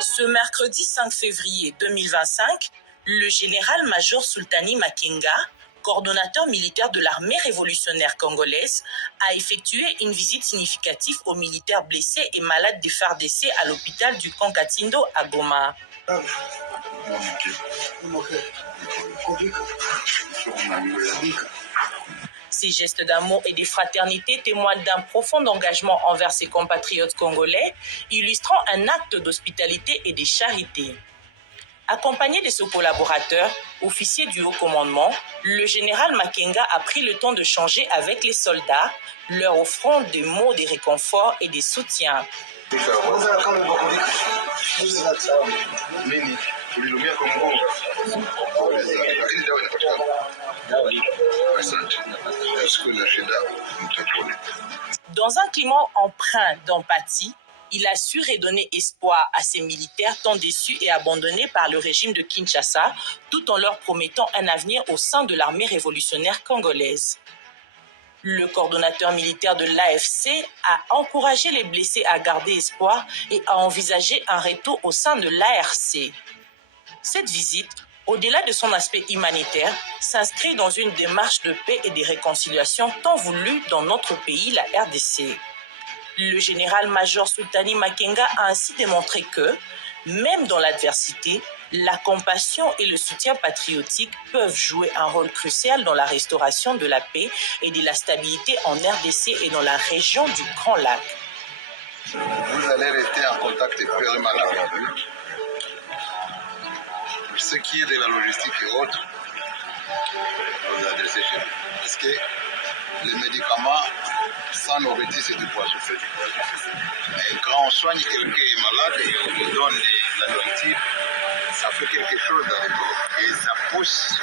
Ce mercredi 5 février 2025, le général-major Sultani Makenga, coordonnateur militaire de l'armée révolutionnaire congolaise, a effectué une visite significative aux militaires blessés et malades des FARDC à l'hôpital du camp Katindo à Goma. Ces gestes d'amour et de fraternité témoignent d'un profond engagement envers ses compatriotes congolais, illustrant un acte d'hospitalité et de charité. Accompagné de ses collaborateurs, officiers du haut commandement, le général Makenga a pris le temps de changer avec les soldats, leur offrant des mots de réconfort et de soutien. Dans un climat empreint d'empathie, il a su redonner espoir à ces militaires tant déçus et abandonnés par le régime de Kinshasa, tout en leur promettant un avenir au sein de l'armée révolutionnaire congolaise. Le coordonnateur militaire de l'AFC a encouragé les blessés à garder espoir et à envisager un retour au sein de l'ARC. Cette visite, au-delà de son aspect humanitaire, s'inscrit dans une démarche de paix et de réconciliation tant voulue dans notre pays, la RDC. Le général-major Sultani Makenga a ainsi démontré que, même dans l'adversité, la compassion et le soutien patriotique peuvent jouer un rôle crucial dans la restauration de la paix et de la stabilité en RDC et dans la région du Grand Lac. Vous allez rester en contact permanent avec lui. Pour ce qui est de la logistique et autres, vous adressez chez lui. Parce que les médicaments, sans nourriture, c'est du poisson fait. Mais quand on soigne quelqu'un qui est malade et on lui donne de la nourriture, ça fait quelque chose dans le corps. Et ça pousse